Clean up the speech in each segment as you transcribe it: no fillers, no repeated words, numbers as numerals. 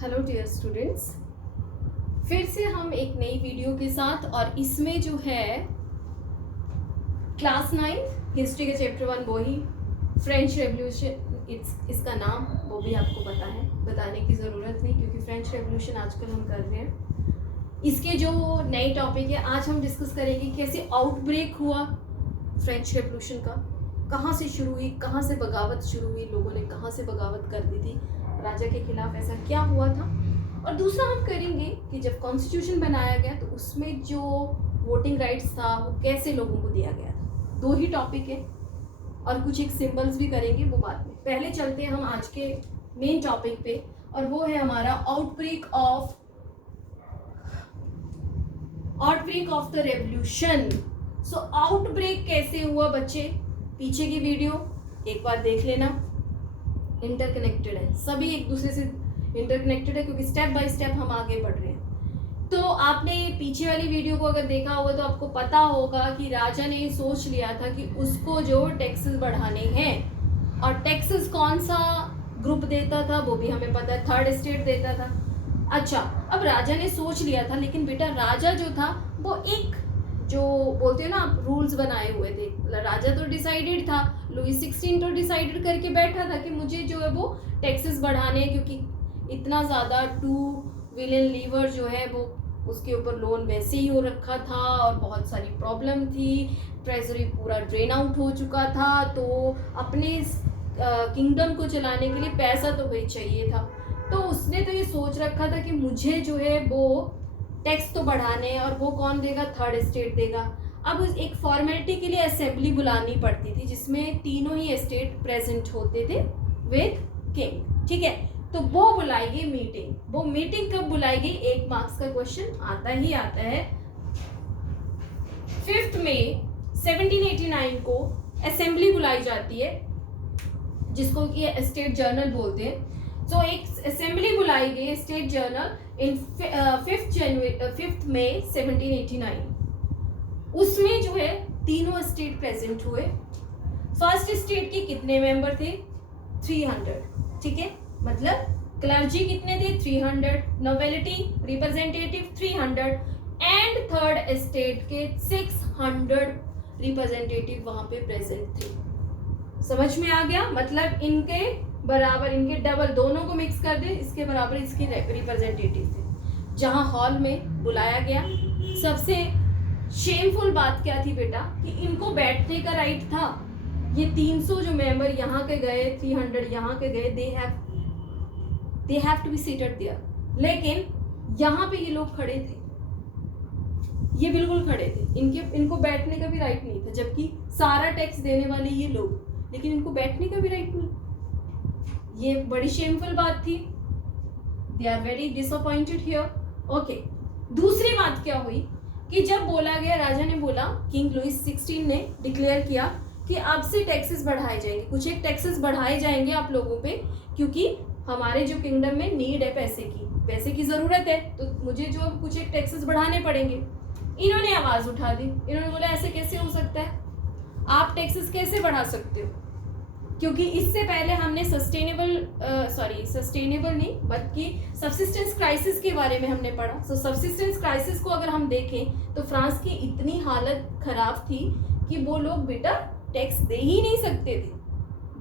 Hello dear students, फिर से हम एक नई वीडियो के साथ और इसमें जो है क्लास 9 हिस्ट्री के चैप्टर 1 वो ही फ्रेंच रेवोल्यूशन इसका नाम वो भी आपको पता है, बताने की ज़रूरत नहीं क्योंकि फ्रेंच रेवोल्यूशन आजकल हम कर रहे हैं। इसके जो नई टॉपिक है आज हम डिस्कस करेंगे कैसे आउटब्रेक हुआ फ्रेंच रेवोल्यूशन का, कहाँ से शुरू हुई, कहाँ से बगावत शुरू हुई, लोगों ने कहाँ से बगावत कर दी थी, राजा के खिलाफ ऐसा क्या हुआ था। और दूसरा हम करेंगे कि जब कॉन्स्टिट्यूशन बनाया गया तो उसमें जो वोटिंग राइट्स था वो कैसे लोगों को दिया गया था। दो ही टॉपिक है और कुछ एक सिंबल्स भी करेंगे वो बाद में। पहले चलते हैं हम आज के मेन टॉपिक पे और वो है हमारा outbreak of the revolution. So outbreak कैसे हुआ बच्चे, पीछे की वीडियो एक बार देख लेना, इंटरकनेक्टेड है, सभी एक दूसरे से इंटरकनेक्टेड है क्योंकि स्टेप बाय स्टेप हम आगे बढ़ रहे हैं। तो आपने पीछे वाली वीडियो को अगर देखा होगा तो आपको पता होगा कि राजा ने सोच लिया था कि उसको जो टैक्सेस बढ़ाने हैं, और टैक्सेस कौन सा ग्रुप देता था वो भी हमें पता है, थर्ड स्टेट देता था। अच्छा, अब राजा ने सोच लिया था, लेकिन बेटा राजा जो था वो एक जो बोलते हैं ना आप रूल्स बनाए हुए थे। राजा तो डिसाइडेड था, लुई 16 तो डिसाइडेड करके बैठा था कि मुझे जो है वो टैक्सेस बढ़ाने हैं क्योंकि इतना ज़्यादा 2 बिलियन लीवर जो है वो उसके ऊपर लोन वैसे ही हो रखा था और बहुत सारी प्रॉब्लम थी, ट्रेजरी पूरा ड्रेन आउट हो चुका था, तो अपने किंगडम को चलाने के लिए पैसा तो भाई चाहिए था। तो उसने तो ये सोच रखा था कि मुझे जो है वो टैक्स तो बढ़ाने हैं, और वो कौन देगा, थर्ड स्टेट देगा। अब उस एक फॉर्मेलिटी के लिए असेंबली बुलानी पड़ती थी जिसमें तीनों ही स्टेट प्रेजेंट होते थे विद किंग, ठीक है। तो वो बुलाई गई मीटिंग। वो मीटिंग कब बुलाई गई, 1 मार्क्स का क्वेश्चन आता है 5 मई 1789 को असेंबली बुलाई जाती है जिसको कि स्टेट जर्नल बोलते हैं। तो एक असेंबली बुलाई गई स्टेट जर्नल इन 5 मई 1789। उसमें जो है तीनों स्टेट प्रेजेंट हुए। फर्स्ट स्टेट के कितने मेंबर थे, 300, ठीक है, मतलब क्लर्जी कितने थे, 300, nobility representative 300 and third state के 600 रिप्रेजेंटेटिव वहां पे प्रेजेंट थे। समझ में आ गया, मतलब इनके बराबर, इनके डबल, दोनों को मिक्स कर दे, इसके बराबर इसके रिप्रेजेंटेटिव थे जहां हॉल में बुलाया गया। सबसे शेमफुल बात क्या थी बेटा कि इनको बैठने का राइट था। ये 300 जो मेंबर यहाँ के गए, 300 यहाँ के गए, they have to be seated there, लेकिन यहाँ पे ये लोग खड़े थे, ये बिल्कुल खड़े थे, इनको बैठने का भी राइट नहीं था, जबकि सारा टैक्स देने वाले ये लोग, लेकिन इनको बैठने का भी राइट नहीं। ये बड़ी शेमफुल बात थी। They are very disappointed here. Okay, दूसरी बात क्या हुई कि जब बोला गया, राजा ने बोला, किंग लुई 16 ने डिक्लेयर किया कि अब से टैक्सेस बढ़ाए जाएंगे, कुछ एक टैक्सेस बढ़ाए जाएंगे आप लोगों पे, क्योंकि हमारे जो किंगडम में नीड है पैसे की जरूरत है, तो मुझे जो कुछ एक टैक्सेस बढ़ाने पड़ेंगे। इन्होंने आवाज उठा दी, इन्होंने बोला ऐसे कैसे हो सकता है, आप टैक्सेस कैसे बढ़ा सकते हो, क्योंकि इससे पहले हमने सस्टेनेबल नहीं बल्कि सब्सिस्टेंस क्राइसिस के बारे में हमने पढ़ा। सो सब्सिस्टेंस क्राइसिस को अगर हम देखें तो फ्रांस की इतनी हालत खराब थी कि वो लोग बेटा टैक्स दे ही नहीं सकते थे।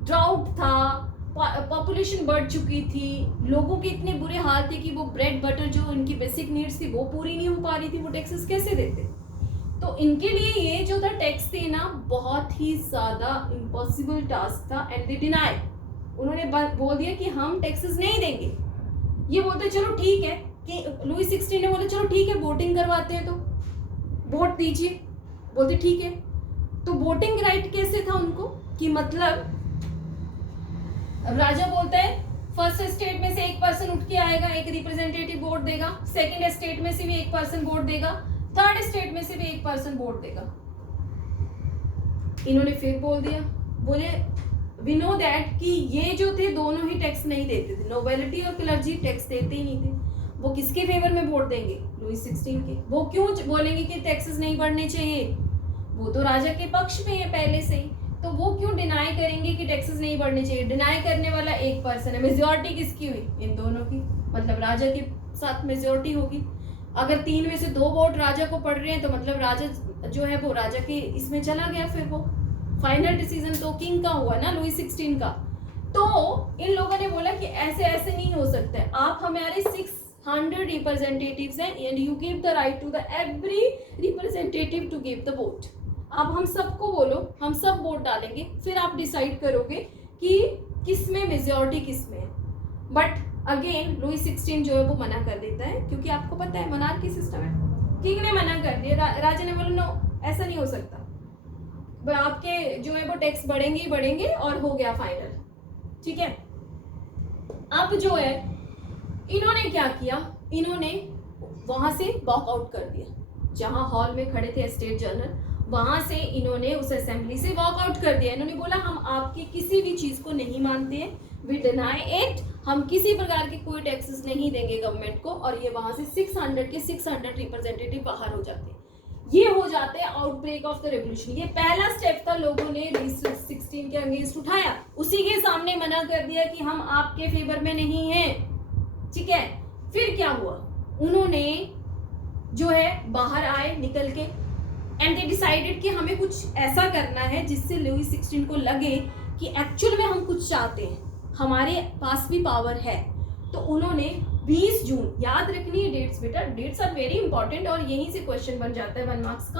ड्राउट था, पॉपुलेशन बढ़ चुकी थी, लोगों के इतने बुरे हाल थे कि वो ब्रेड बटर जो इनकी बेसिक नीड्स थी वो पूरी नहीं हो पा रही थी, वो टैक्सेस कैसे देते। तो इनके लिए ये जो था टैक्स देना बहुत ही ज्यादा इम्पॉसिबल टास्क था एंड दे डिनाई। उन्होंने बोल दिया कि हम टैक्सेस नहीं देंगे। ये बोलते चलो ठीक है, कि लुई 16 ने बोला चलो ठीक है वोटिंग करवाते हैं, तो वोट दीजिए, बोलते ठीक है। तो वोटिंग राइट कैसे था उनको कि मतलब अब राजा बोलता है फर्स्ट स्टेट में से एक पर्सन उठ के आएगा, एक रिप्रेजेंटेटिव वोट देगा, सेकेंड स्टेट में से भी एक पर्सन वोट देगा, थर्ड स्टेट में से भी एक पर्सन वोट देगा। इन्होंने फिर बोल दिया, बोले वी नो दैट कि ये जो थे दोनों ही टैक्स नहीं देते थे, नोबेलिटी और क्लर्जी टैक्स देते ही नहीं थे। वो किसके फेवर में वोट देंगे, लुई 16 के। वो क्यों बोलेंगे कि टैक्सेस नहीं बढ़ने चाहिए, वो तो राजा के पक्ष में है पहले से ही। तो वो क्यों डिनाई करेंगे कि टैक्सेस नहीं बढ़ने चाहिए? डिनाई करने वाला एक पर्सन है, मेजोरिटी किसकी हुई? इन दोनों की, मतलब राजा के साथ मेजोरिटी होगी। अगर 3 में से 2 वोट राजा को पड़ रहे हैं तो मतलब राजा जो है वो राजा के इसमें चला गया, फिर वो फाइनल डिसीजन तो किंग का हुआ ना, लुई 16 का। तो इन लोगों ने बोला कि ऐसे ऐसे नहीं हो सकता है, आप हमारे 600 रिप्रेजेंटेटिव्स हैं and you give the right to the every representative to give the vote. आप हम सबको बोलो, हम सब वोट डालेंगे, फिर आप डिसाइड करोगे कि किस में मेजोरिटी किस में है। बट अगेन लुई 16 जो है वो मना कर देता है, क्योंकि आपको पता है मोनार्की सिस्टम है। किंग ने मना कर दिया, राजा ने बोला नो ऐसा नहीं हो सकता, आपके जो है वो टैक्स बढ़ेंगे ही बढ़ेंगे, और हो गया फाइनल। ठीक है, अब जो है इन्होंने क्या किया, इन्होंने वहां से वॉकआउट कर दिया। जहां हॉल में खड़े थे स्टेट जनरल, वहां से इन्होंने उस असेंबली से वॉकआउट कर दिया। इन्होंने बोला हम आपकी किसी भी चीज को नहीं मानते हैं, वी डिनाई इट, हम किसी प्रकार के कोई टैक्सेस नहीं देंगे गवर्नमेंट को। और ये वहां से 600 के 600 रिप्रेजेंटेटिव बाहर हो जाते हैं। ये हो जाते हैं आउटब्रेक ऑफ द रेवोल्यूशन। ये पहला स्टेप था, लोगों ने लुई 16 के अगेंस्ट उठाया, उसी के सामने मना कर दिया कि हम आपके फेवर में नहीं हैं। ठीक है, फिर क्या हुआ, उन्होंने जो है बाहर आए निकल के, एंड दे डिसाइडेड कि हमें कुछ ऐसा करना है जिससे लुई 16 को लगे कि एक्चुअल में हम कुछ चाहते हैं, हमारे पास भी पावर है। तो उन्होंने 20 जून, याद रखनी है डेट्स बेटा, डेट्स आर वेरी इंपॉर्टेंट और यहीं से क्वेश्चन बन जाता है 1 मार्क्स का।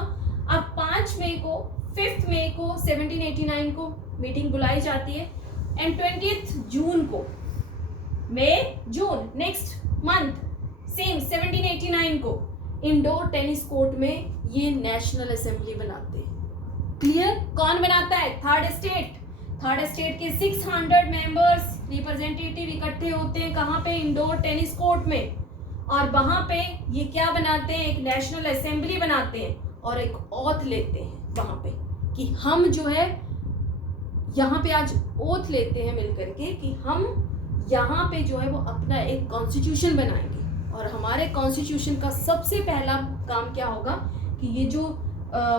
अब 5 मई को, 5 मई को 1789 को मीटिंग बुलाई जाती है, एंड 20 जून को, जून नेक्स्ट मंथ सेम 1789 को इंडोर टेनिस कोर्ट में ये नेशनल असेंबली बनाते हैं। क्लियर? कौन बनाता है? थर्ड स्टेट के 600 मेंबर्स रिप्रेजेंटेटिव इकट्ठे होते हैं। कहाँ पे? इंडोर टेनिस कोर्ट में। और वहां पे ये क्या बनाते हैं, एक नेशनल असेंबली बनाते हैं और एक ओथ लेते हैं वहां पे कि हम जो है यहाँ पे आज ओथ लेते हैं मिलकर के कि हम यहाँ पे जो है वो अपना एक कॉन्स्टिट्यूशन बनाएंगे। और हमारे कॉन्स्टिट्यूशन का सबसे पहला काम क्या होगा कि ये जो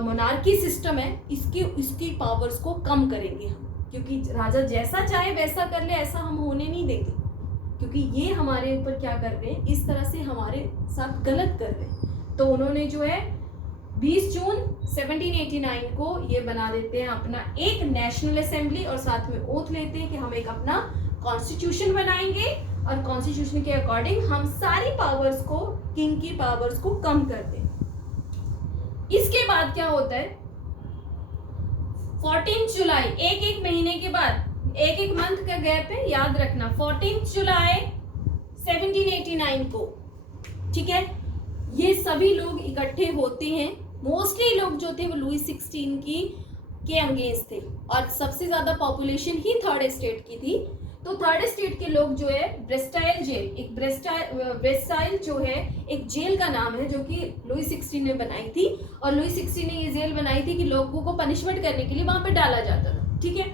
मोनार्की सिस्टम है इसकी पावर्स को कम करेंगे हम, क्योंकि राजा जैसा चाहे वैसा कर ले, ऐसा हम होने नहीं देंगे, क्योंकि ये हमारे ऊपर क्या कर रहे हैं, इस तरह से हमारे साथ गलत कर रहे हैं। तो उन्होंने जो है 20 जून 1789 को ये बना देते हैं अपना एक नेशनल असेंबली, और साथ में ओथ लेते हैं कि हम एक अपना कॉन्स्टिट्यूशन बनाएंगे और कॉन्स्टिट्यूशन के अकॉर्डिंग हम सारी पावर्स को, किंग की पावर्स को कम कर दें। इसके बाद क्या होता है, 14 जुलाई, एक महीने के बाद, एक मंथ का गैप है, याद रखना, 14 जुलाई 1789 को, ठीक है, ये सभी लोग इकट्ठे होते हैं। मोस्टली लोग जो थे वो लुई 16 के अगेंस्ट थे, और सबसे ज्यादा पॉपुलेशन ही थर्ड स्टेट की थी। तो थर्ड स्टेट के लोग जो है ब्रेस्टाइल जेल, एक ब्रेस्टाइल जो है एक जेल का नाम है जो कि लुई 16 ने बनाई थी, और लुई 16 ने ये जेल बनाई थी कि लोगों को पनिशमेंट करने के लिए वहां पे डाला जाता था। ठीक है,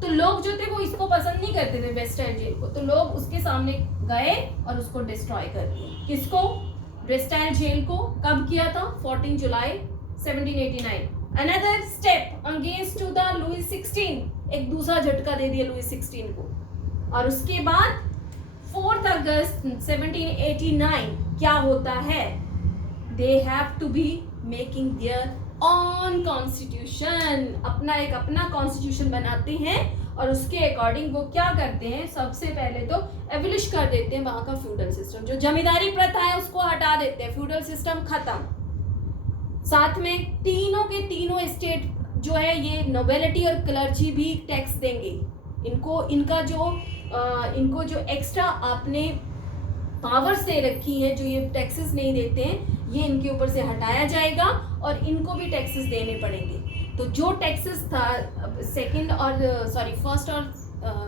तो लोग जो थे वो इसको पसंद नहीं करते थे ब्रेस्टाइल जेल को, तो लोग उसके सामने गए और उसको डिस्ट्रॉय कर दिया। किसको? ब्रेस्टाइल जेल को। कब किया था? 14 जुलाई 1789। Another step against to the Louis 16, एक दूसरा झटका दे दिया लुई 16 को। और उसके बाद 4 अगस्त 1789 क्या होता है, they have to be making there on constitution, अपना कॉन्स्टिट्यूशन बनाते हैं, और उसके अकॉर्डिंग वो क्या करते हैं, सबसे पहले तो एबलिश कर देते हैं वहां का फ्यूडल सिस्टम, जो जमींदारी प्रथा है उसको हटा देते हैं, फ्यूडल सिस्टम खत्म। साथ में तीनों के तीनों स्टेट जो है ये नोबेलिटी और क्लर्जी भी टैक्स देंगे। इनको जो एक्स्ट्रा आपने पावर्स दे रखी है, जो ये टैक्सेस नहीं देते हैं, ये इनके ऊपर से हटाया जाएगा और इनको भी टैक्सेस देने पड़ेंगे। तो जो टैक्सेस था फर्स्ट और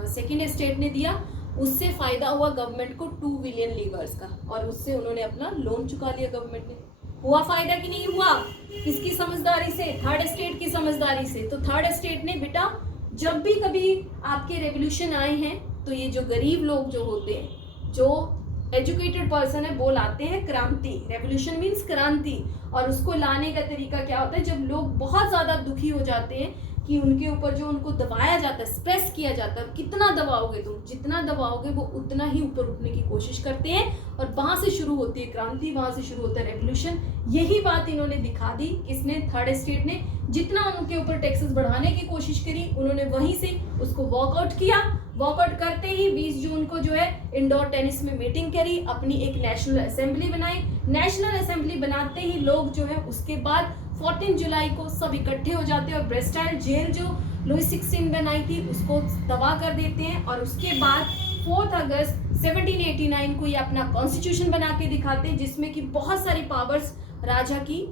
सेकंड स्टेट ने दिया, उससे फायदा हुआ गवर्नमेंट को 2 बिलियन लीवर्स का, और उससे उन्होंने अपना लोन चुका लिया गवर्नमेंट ने। हुआ फायदा कि नहीं हुआ? किसकी समझदारी से? थर्ड स्टेट की समझदारी से। तो थर्ड स्टेट ने बेटा जब भी कभी आपके रेवोल्यूशन आए हैं तो ये जो गरीब लोग जो होते हैं, जो एजुकेटेड पर्सन है, वो लाते हैं क्रांति। रेवोल्यूशन मीन्स क्रांति, और उसको लाने का तरीका क्या होता है, जब लोग बहुत ज़्यादा दुखी हो जाते हैं, कि उनके ऊपर जो उनको दबाया जाता है, स्प्रेस किया जाता है, कितना दबाओगे तुम, जितना दबाओगे वो उतना ही ऊपर उठने की कोशिश करते हैं और वहां से शुरू होती है क्रांति, वहां से शुरू होता है रेवोल्यूशन। यही बात इन्होंने दिखा दी, किसने, थर्ड एस्टेट ने। जितना उनके ऊपर टैक्सेस बढ़ाने की कोशिश करी, उन्होंने वहीं से उसको वॉकआउट किया। वॉकआउट करते ही 20 जून को जो है इंडोर टेनिस में मीटिंग करी, अपनी एक नेशनल असेंबली बनाई। नेशनल असेंबली बनाते ही लोग जो है उसके बाद 14 जुलाई को सब इकट्ठे हो जाते हैं और ब्रेस्टाइल जेल जो लुई 16 बनाई थी उसको तबाह कर देते हैं। और उसके बाद 4 अगस्त 1789 को ये अपना कॉन्स्टिट्यूशन बना के दिखाते हैं, जिसमें कि बहुत सारी पावर्स राजा की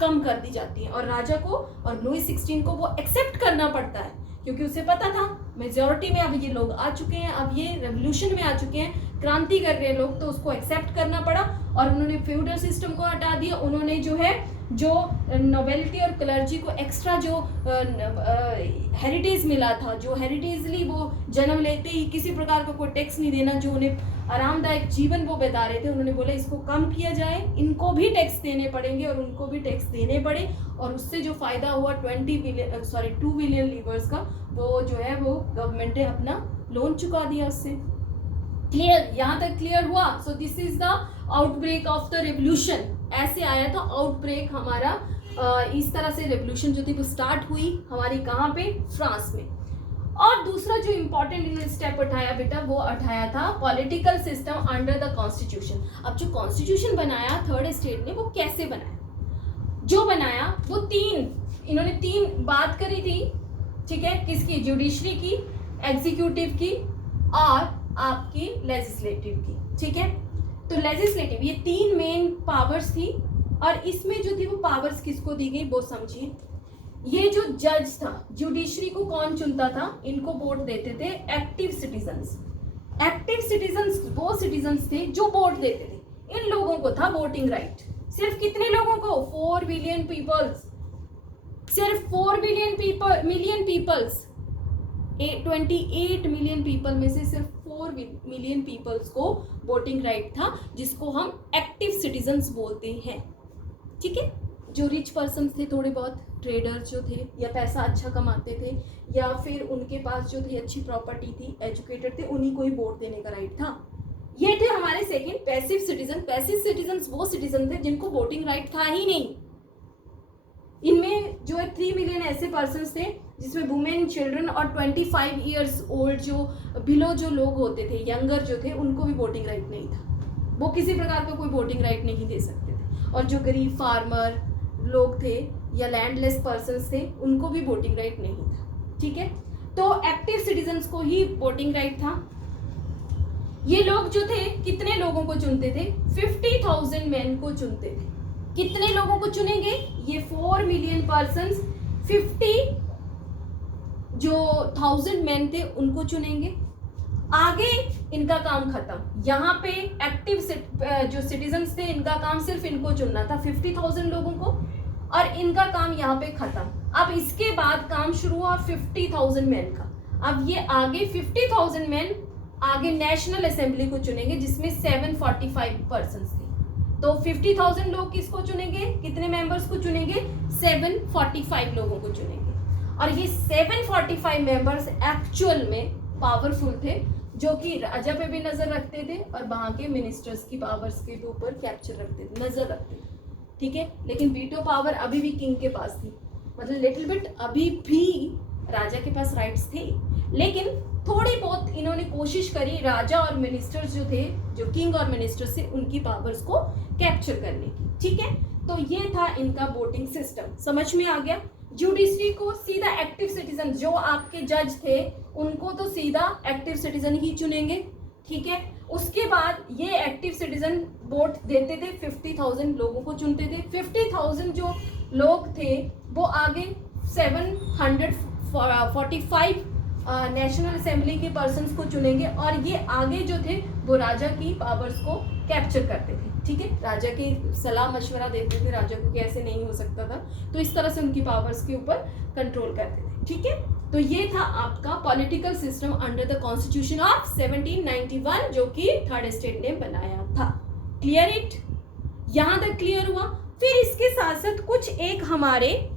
कम कर दी जाती है और राजा को और लुई 16 को वो एक्सेप्ट करना पड़ता है, क्योंकि उसे पता था मेजॉरिटी में अब ये लोग आ चुके हैं, अब ये रेवोल्यूशन में आ चुके हैं, क्रांति कर रहे हैं लोग, तो उसको एक्सेप्ट करना पड़ा। और उन्होंने फ्यूडल सिस्टम को हटा दिया। उन्होंने जो है जो नोबेलिटी और क्लर्जी को एक्स्ट्रा जो हेरिटेज मिला था, जो हेरिटेजली वो जन्म लेते ही किसी प्रकार का कोई टैक्स नहीं देना, जो उन्हें आरामदायक जीवन वो बिता रहे थे, उन्होंने बोला इसको कम किया जाए, इनको भी टैक्स देने पड़ेंगे और उनको भी टैक्स देने पड़े। और उससे जो फायदा हुआ 2 बिलियन लीवर्स का, वो जो है वो गवर्नमेंट ने अपना लोन चुका दिया उससे। क्लियर, यहाँ तक क्लियर हुआ। So this is the outbreak of the revolution. ऐसे आया था आउटब्रेक हमारा, इस तरह से रेवोल्यूशन जो थी वो स्टार्ट हुई हमारी कहाँ पे, फ्रांस में। और दूसरा जो इम्पोर्टेंट इन्होंने स्टेप उठाया बेटा, वो उठाया था political system under the constitution. अब जो कॉन्स्टिट्यूशन बनाया थर्ड स्टेट ने, वो कैसे बनाया, जो बनाया वो इन्होंने तीन बात करी थी, ठीक है, किसकी, जुडिशरी की, एग्जीक्यूटिव की और आपकी लेजिस्लेटिव की, ठीक है। तो लेजिस्लेटिव, ये 3 मेन पावर्स थी और इसमें जो थी वो पावर्स किसको दी गई वो समझिए। ये जो जज था, जुडिशरी को कौन चुनता था, इनको वोट देते थे एक्टिव सिटीजन्स। एक्टिव सिटीजन्स वो सिटीजन्स थे जो वोट देते थे, इन लोगों को था वोटिंग राइट। सिर्फ कितने लोगों को, 4 बिलियन पीपल्स, सिर्फ 4 मिलियन पीपल्स, 28 मिलियन पीपल में से सिर्फ 4 मिलियन पीपल्स को वोटिंग राइट था, जिसको हम एक्टिव सिटीजन्स बोलते हैं, ठीक है। जो रिच पर्सन थे, थोड़े बहुत ट्रेडर जो थे या पैसा अच्छा कमाते थे या फिर उनके पास जो थी अच्छी प्रॉपर्टी थी, एजुकेटेड थे, उन्हीं को ही वोट देने का राइट था। ये थे हमारे second passive citizen. Passive citizens वो सिटीजन थे जिनको वोटिंग राइट था ही नहीं। इनमें जो है 3 मिलियन ऐसे पर्सन थे जिसमें वुमेन, चिल्ड्रन और 25 ईयर्स ओल्ड जो बिलो जो लोग होते थे, यंगर जो थे, उनको भी वोटिंग राइट नहीं था। वो किसी प्रकार का कोई वोटिंग राइट नहीं दे सकते थे। और जो गरीब फार्मर लोग थे या लैंडलेस पर्सन्स थे, उनको भी वोटिंग राइट नहीं था, ठीक है। तो एक्टिव सिटीजन्स को ही वोटिंग राइट था। ये लोग जो थे कितने लोगों को चुनते थे, 50,000 मैन को चुनते थे। कितने लोगों को चुनेंगे, ये 4 मिलियन पर्सन्स 50 जो 1000 मैन थे उनको चुनेंगे। आगे इनका काम खत्म। यहाँ पे एक्टिव जो सिटीजन्स थे, इनका काम सिर्फ इनको चुनना था, 50,000 लोगों को, और इनका काम यहाँ पे खत्म। अब इसके बाद काम शुरू हुआ 50,000 मैन का। अब ये आगे 50,000 मैन आगे नेशनल असेंबली को चुनेंगे, जिसमें 745 पर्सन थे। तो 50,000 लोग किसको चुनेंगे, कितने मेंबर्स को चुनेंगे, 745 लोगों को चुनेंगे। और ये 745 मेंबर्स एक्चुअल में पावरफुल थे, जो कि राजा पे भी नजर रखते थे और वहां के मिनिस्टर्स की पावर्स के ऊपर कैप्चर रखते थे, नजर रखते थे, ठीक है। लेकिन वीटो पावर अभी भी किंग के पास थी, मतलब लिटिल बिट अभी भी राजा के पास राइट्स थे, लेकिन थोड़ी बहुत इन्होंने कोशिश करी राजा और मिनिस्टर्स जो थे, जो किंग और मिनिस्टर्स थे, उनकी पावर्स को कैप्चर करने की, ठीक है। तो ये था इनका वोटिंग सिस्टम, समझ में आ गया। जुडिशरी को सीधा एक्टिव सिटीजन, जो आपके जज थे उनको तो सीधा एक्टिव सिटीजन ही चुनेंगे, ठीक है। उसके बाद ये एक्टिव सिटीजन वोट देते थे, 50,000 लोगों को चुनते थे। 50,000 जो लोग थे वो आगे 745 नेशनल असेंबली के पर्सन्स को चुनेंगे, और ये आगे जो थे वो राजा की पावर्स को कैप्चर करते थे, ठीक है। राजा की सलाह मशवरा देते थे राजा को कि ऐसे नहीं हो सकता था, तो इस तरह से उनकी पावर्स के ऊपर कंट्रोल करते थे, ठीक है। तो ये था आपका political system under the constitution of 1791, जो कि थर्ड स्टेट ने बनाया था। क्लियर इट, यहां तक क्लियर हुआ। फिर इसके साथ साथ कुछ एक हमारे